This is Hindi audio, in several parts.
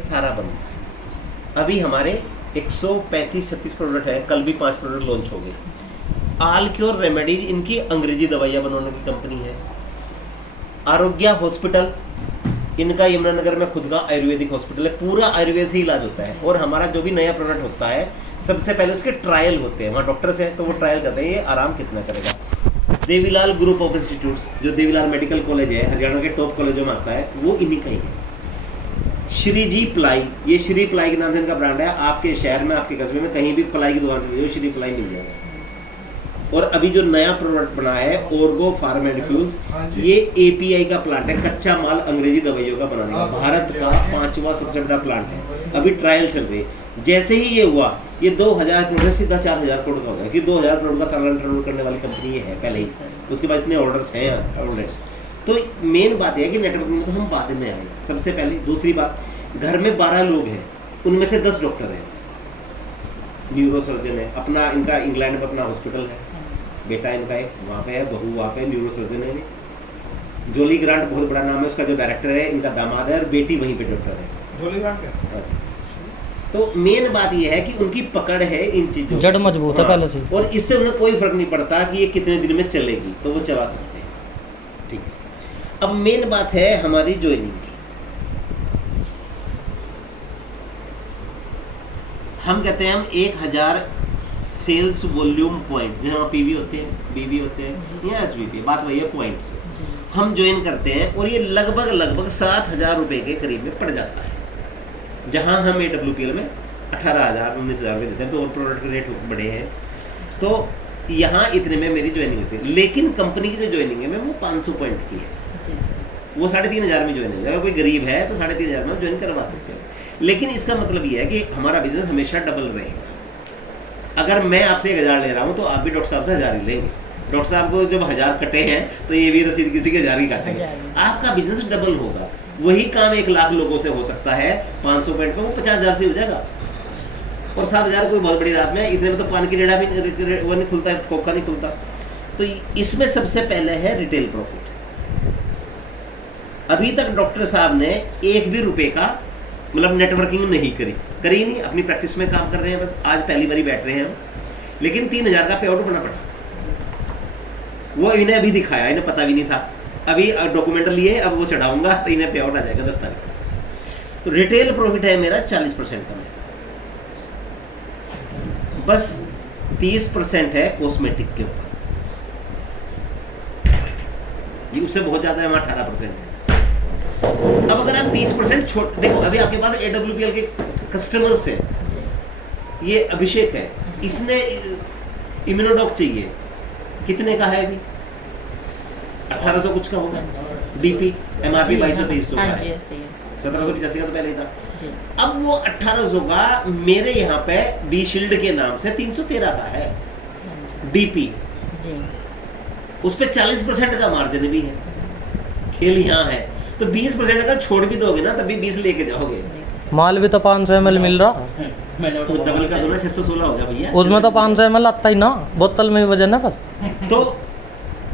सारा बनता है। अभी हमारे 135-36 प्रोडक्ट है, कल भी 5 प्रोडक्ट लॉन्च हो गए। आल क्योर रेमेडीज इनकी अंग्रेजी दवाइयाँ बनाने की कंपनी है। आरोग्या हॉस्पिटल इनका यमुनानगर में खुद का आयुर्वेदिक हॉस्पिटल है, पूरा आयुर्वेद से इलाज होता है। और हमारा जो भी नया प्रोडक्ट होता है सबसे पहले उसके ट्रायल होते हैं, वहाँ डॉक्टर्स हैं तो वो ट्रायल करते हैं ये आराम कितना करेगा। देवीलाल ग्रुप ऑफ इंस्टीट्यूट्स जो देवीलाल मेडिकल कॉलेज है, हरियाणा के टॉप कॉलेजों में आता है, वो इन्हीं का ही है। श्री जी प्लाई, ये श्री प्लाई के नाम से इनका ब्रांड है। आपके शहर में, आपके कस्बे में कहीं भी प्लाई की दुकान मिल श्री प्लाई मिल जाएगा। और अभी जो नया प्रोडक्ट बना है ऑर्गो फार्म एंड फ्यूल्स, ये एपीआई का प्लांट है, कच्चा माल अंग्रेजी दवाइयों का बनाने का। भारत का 5वां सबसे बड़ा प्लांट है, अभी ट्रायल चल रही है। जैसे ही ये हुआ, ये 2000 करोड़ से सीधा 4000 करोड़ का हो गया कि 2000 करोड़ का सालाना टर्नओवर करने वाली कंपनी ये है पहले ही। उसके बाद इतने ऑर्डर्स हैं ऑलरेडी। तो मेन बात यह है कि नेटवर्क में तो हम बाद में आए सबसे पहले। दूसरी बात, घर में 12 लोग हैं, उनमें से 10 डॉक्टर हैं, न्यूरो सर्जन है, अपना इनका इंग्लैंड में अपना हॉस्पिटल है, बेटा इनका है वहाँ पे है, बहू वहाँ पे न्यूरो सर्जन है। जोली ग्रांट बहुत बड़ा नाम है, उसका जो डायरेक्टर है इनका दामाद है, और बेटी वहीं पे डॉक्टर है। जोली ग्रांट क्या? तो मेन बात यह है कि उनकी पकड़ है इन चीजों, जड़ मजबूत है पहले से, और इससे उन्हें कोई फर्क नहीं पड़ता कि ये कितने दिन में चलेगी, तो वो चला सकते हैं। ठीक है, अब मेन बात है हमारी ज्वाइनिंग की। हम कहते हैं हम 1000 सेल्स वॉल्यूम पॉइंट, जहाँ पीवी होते हैं, बीवी होते हैं या एसवीपी, बात वही है पॉइंट से हम ज्वाइन करते हैं, और ये लगभग 7000 रुपए के करीब में पड़ जाता है। जहाँ हम AWPL में 18,000-19,000 में देते हैं, तो और प्रोडक्ट के रेट बड़े हैं, तो यहाँ इतने में मेरी ज्वाइनिंग होती है। लेकिन कंपनी की जो ज्वाइनिंग है वो 500 पॉइंट की है, वो 3500 में ज्वाइनिंग है। अगर कोई गरीब है तो 3500 में ज्वाइन करवा सकते हैं। लेकिन इसका मतलब ये है कि हमारा बिजनेस हमेशा डबल रहेगा। अगर मैं आपसे 1000 ले रहा हूँ तो आप भी डॉक्टर साहब से 1000 ही लेंगे। डॉक्टर साहब को जब 1000 कटे हैं तो ये भी रसीद किसी के 1000 ही काटेंगे। आपका बिजनेस डबल होगा। वही काम 1 लाख लोगों से हो सकता है 500 पॉइंट पे, वो 50,000 से हो जाएगा। और 7,000 कोई बहुत बड़ी रात में, इतने में तो पान की रेड़ा भी वो नहीं खुलता है, खोखा नहीं खुलता। तो इसमें सबसे पहले है रिटेल प्रॉफिट। अभी तक डॉक्टर साहब ने 1 भी रुपए का मतलब नेटवर्किंग नहीं करी नहीं, अपनी प्रैक्टिस में काम कर रहे हैं। बस आज पहली बारी बैठ रहे हैं हम, लेकिन 3000 का पे आउट बना पड़ा। वो इन्हें अभी दिखाया, इन्हें पता भी नहीं था। अभी डॉक्यूमेंट लिए, अब वो चढ़ाऊंगा तो इन्हें पे आउट आ जाएगा 10 तारीख। तो रिटेल प्रॉफिट है मेरा 40% का, बस 30% है कॉस्मेटिक के ऊपर, ये उससे बहुत ज्यादा है, वहां 18% है। अब अगर आप 20% छोड़, देखो अभी आपके पास AWPL के कस्टमर्स हैं, ये अभिषेक है, इसने इम्यूनोडॉक चाहिए, कितने का है अभी? 1800 कुछ का होगा। DP MRP 2200-2300 का है, 1785 का तो पहले ही था। अब वो 1800 का मेरे यहाँ पे बी शील्ड के नाम से 313 का है DP, उस पे 40% का मार्जिन भी है। खेल यहाँ है, तो 20% अगर छोड़ भी दोगे ना तभी 20 लेके जाओगे। माल भी तो 500 ml मिल रहा, तो डबल कर दो ना, 616 हो गया भैया। उसमें तो 500 ml आता ही ना, बोतल में ही वजन है बस। तो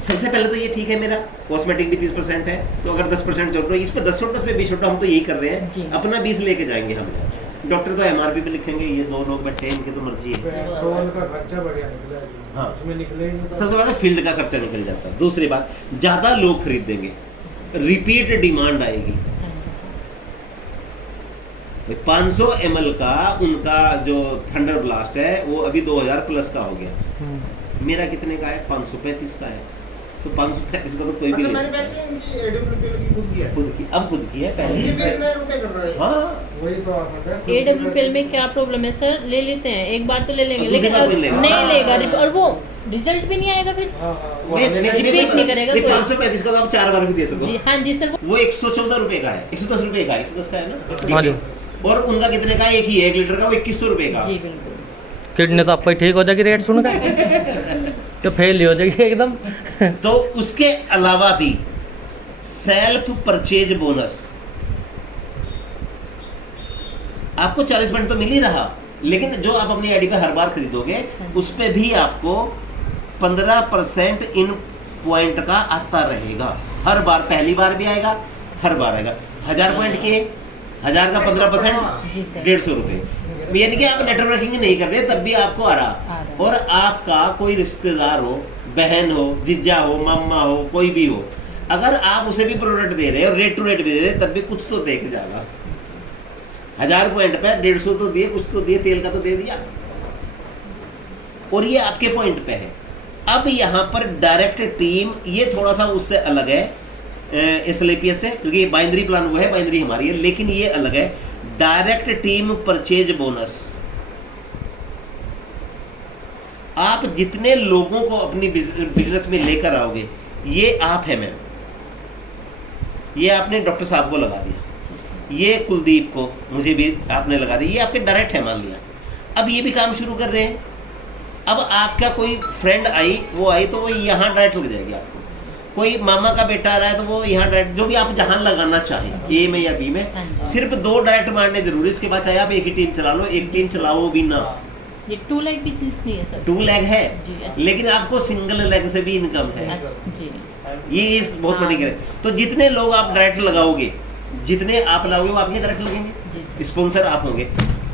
सबसे पहले तो ये ठीक है, मेरा कॉस्मेटिक भी 30% है, तो अगर 10% जोड़ लो, इस पे 10 छोटो, इस पे 20 छोटो, हम तो यही कर रहे हैं, अपना 20 लेके जाएंगे हम। डॉक्टर तो MRP पे लिखेंगे, ये 2 लोग बैठे हैं, इनकी तो मर्जी है। का खर्चा बढ़िया निकला, हाँ, उसमें निकले सबसे पहले फील्ड का खर्चा निकल जाता है। दूसरी बात, ज्यादा लोग खरीद देंगे, रिपीट डिमांड आएगी। 500 ml का उनका जो थंडर ब्लास्ट है वो अभी 2000 प्लस का हो गया, मेरा कितने का है? 535 का है। तो 535 का तो कोई भी ले सकता है। खुद की है पहले ही कर रहा है। हाँ, वही तो आप AWPL में क्या प्रॉब्लम है सर, ले लेते हैं एक बार तो ले लेंगे, लेकिन नहीं लेगा और वो रिजल्ट भी नहीं आएगा, फिर रिपीट नहीं करेगा। 535 का तो आप 4 बार भी दे सको। हाँ जी सर, वो 114 रुपए का है, 110 रुपए का, 110 का है ना। और उनका कितने का? एक ही है, 1 लीटर का, वो 2100 रुपए का। जी बिल्कुल। किडनी तो आपका ठीक हो जाएगी रेट सुन कर, तो फेल ही हो जाएगी एकदम। तो उसके अलावा भी सेल्फ परचेज बोनस आपको 40% तो मिल ही रहा, लेकिन जो आप अपनी आईडी पे हर बार खरीदोगे उस पे भी आपको 15% इन पॉइंट का आता रहेगा। हर बार, पहली बार भी आएगा, हर बार आएगा। 1000 पॉइंट के 1000 का 15% जी सर। 150 रुपये, यानी कि आप नेटवर्किंग नहीं कर रहे तब भी आपको आ रहा। और आपका कोई रिश्तेदार हो, बहन हो, जीजा हो, मामा हो, कोई भी हो, अगर आप उसे भी प्रोडक्ट दे रहे हो, रेट टू रेट भी दे रहे, तब भी कुछ तो दे के जाएगा। 1000 पॉइंट पे 150 तो दिए, कुछ तो दिए, तेल का तो दे दिया। और ये आपके पॉइंट पे है। अब यहाँ पर डायरेक्ट टीम, ये थोड़ा सा उससे अलग है SLAPS से, क्योंकि ये बाइनरी प्लान वो है, बाइनरी हमारी है, लेकिन ये अलग है। डायरेक्ट टीम परचेज बोनस, आप जितने लोगों को अपनी बिजनेस में लेकर आओगे, ये आप है मैम, ये आपने डॉक्टर साहब को लगा दिया, ये कुलदीप को, मुझे भी आपने लगा दिया, ये आपके डायरेक्ट है मान लिया। अब ये भी काम शुरू कर रहे हैं। अब आपका कोई फ्रेंड आई, वो आई तो वो यहाँ डायरेक्ट लग जाएगी आपको। कोई मामा का बेटा आ रहा है तो वो यहाँ डायरेक्ट, जो भी आप जहाँ लगाना चाहें, A में या B में, सिर्फ 2 डायरेक्ट मारने जरूरी। इसके बाद चाहे आप एक ही टीम चला लो, एक टीम चलाओ भी ना। ये 2 लाख भी चीज नहीं है सर। 2 लेग है जी, लेकिन आपको सिंगल लेग से भी इनकम है। जी, ये इस बहुत बड़ी है। तो जितने लोग आप डायरेक्ट लगाओगे, जितने आप लगाओगे वो आपके डायरेक्ट लगेंगे, स्पॉन्सर आप होंगे।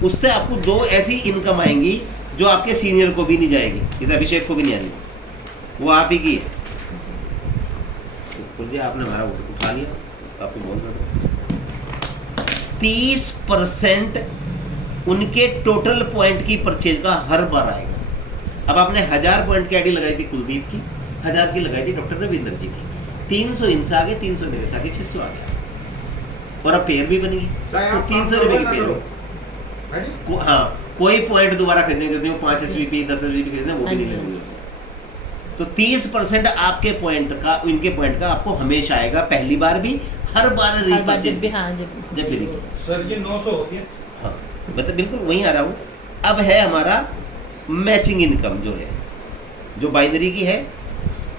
उससे आपको 2 ऐसी इनकम आएंगी जो आपके सीनियर को भी नहीं जाएगी, जैसे अभिषेक को भी नहीं आनी, वो आप ही की है। तो जी आपने हमारा उठा लिया, आपको बोल रहा 30% उनके टोटल पॉइंट की परचेज का हर बार आएगा। अब आपने 1000 पॉइंट की आईडी लगाई थी कुलदीप की, 1000 की लगाई थी डॉक्टर रविंदर जी की, 300 इनसे आ गए, 300 मेरे से आ गए, 600 आ गया। और अब पेयर भी बनेगी तो 300 रुपए की पेयर हो। हाँ, कोई पॉइंट दोबारा खरीदने देते हो, 5 SVP 10 SVP खरीदने, वो भी नहीं लेंगे। तो 30% आपके पॉइंट का, इनके पॉइंट का आपको हमेशा आएगा, पहली बार भी, हर बार रीपरचेज भी। हाँ, जब भी सर ये 900 होती है। हाँ, मतलब बिल्कुल वहीं आ रहा हूँ। अब है हमारा मैचिंग इनकम, जो है, जो बाइनरी की है।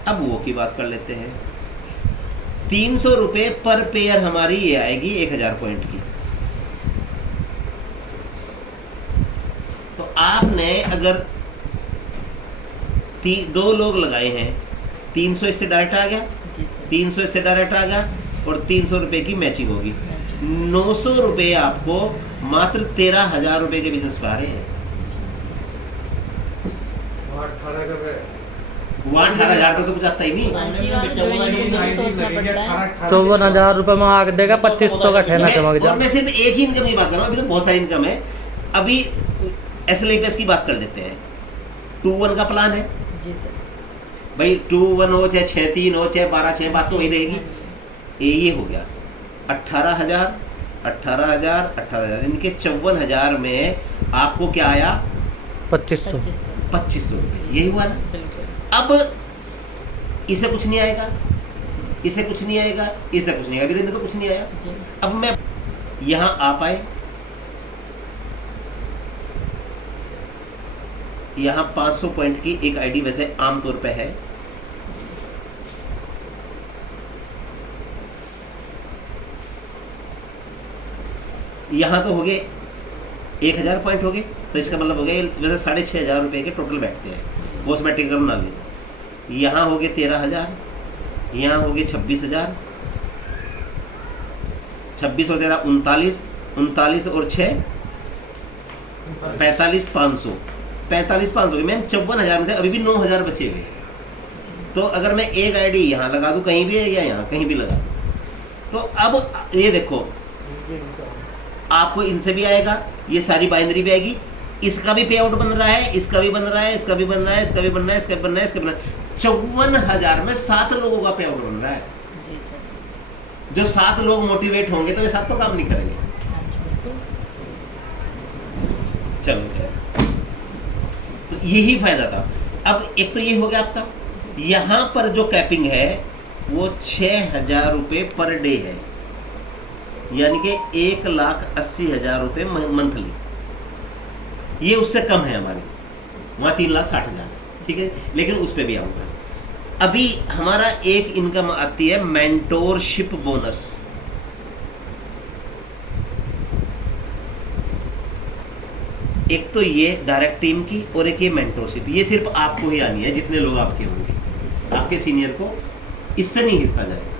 अब वो की बात कर लेते हैं। 300 रुपये पर पेयर हमारी ये आएगी 1000 पॉइंट की। तो आपने अगर 2 लोग लगाए हैं, 300 इससे डायरेक्ट आ गया, 300 इससे डायरेक्ट आ गया, और 300 रुपये की मैचिंग होगी। 900 रुपये आपको मात्र 13,000 रुपये के बिजनेस पा रहे हैं। 18,000 का तो कुछ आता ही नहीं। 54,000 रुपये में आग देगा, 2500 का ठेना चमक जाए। और मैं सिर्फ एक ही इनकम की बात कर रहा हूँ, अभी तो बहुत सारी इनकम है। अभी SLAPS की बात कर लेते हैं। 2-1 का प्लान है जी सर। भाई, 2-1 हो, चाहे 6-3 हो, चाहे 12-6, बात तो वही रहेगी। ये हो गया 18,000, 18,000, 18,000, इनके 54,000 में आपको क्या आया? 2500 रुपये। यही हुआ ना। अब इसे कुछ नहीं आएगा, इसे कुछ नहीं आएगा, इसे कुछ नहीं आएगा, अभी तो कुछ नहीं आया। अब मैं यहाँ आ पाए, यहाँ 500 पॉइंट की एक आईडी वैसे आमतौर पे है। यहाँ तो हो गए 1000 पॉइंट हो गए, तो इसका मतलब हो गया वैसे 6,500 रुपये के टोटल बैठते हैं, कॉस्मेटिक का बना लेते। यहाँ हो गए 13,000, यहाँ हो गए 26,000, 26 और 13 39, 39 और 6 45,500, 45,500 के मैम 54,000 में से अभी भी 9,000 बचे हुए। तो अगर मैं एक आईडी यहाँ लगा दूँ, कहीं भी है या यहाँ कहीं भी लगा दूँ, तो अब ये देखो आपको इनसे भी आएगा, ये सारी बाइनरी भी आएगी, इसका भी पे आउट बन रहा है, इसका भी बन रहा है, इसका भी बन रहा है, इसका भी बन रहा है, इसका भी बन रहा है, इसका भी बन रहा है। 54,000 में 7 लोगों का पे आउट बन रहा है जी सर। जो 7 लोग मोटिवेट होंगे तो वे 7 तो काम नहीं करेंगे। चलो, तो यही फायदा था। अब एक तो ये हो गया आपका, यहाँ पर जो कैपिंग है वो 6,000 रुपये पर डे है, यानी कि 1,80,000 रुपये मंथली। ये उससे कम है हमारी, वहाँ 3,60,000, ठीक है, लेकिन उस पर भी आऊँगा। अभी हमारा एक इनकम आती है मेंटोरशिप बोनस। एक तो ये डायरेक्ट टीम की और एक ये मेंटोरशिप, ये सिर्फ आपको ही आनी है, जितने लोग आपके होंगे, आपके सीनियर को इससे नहीं हिस्सा जाएगा।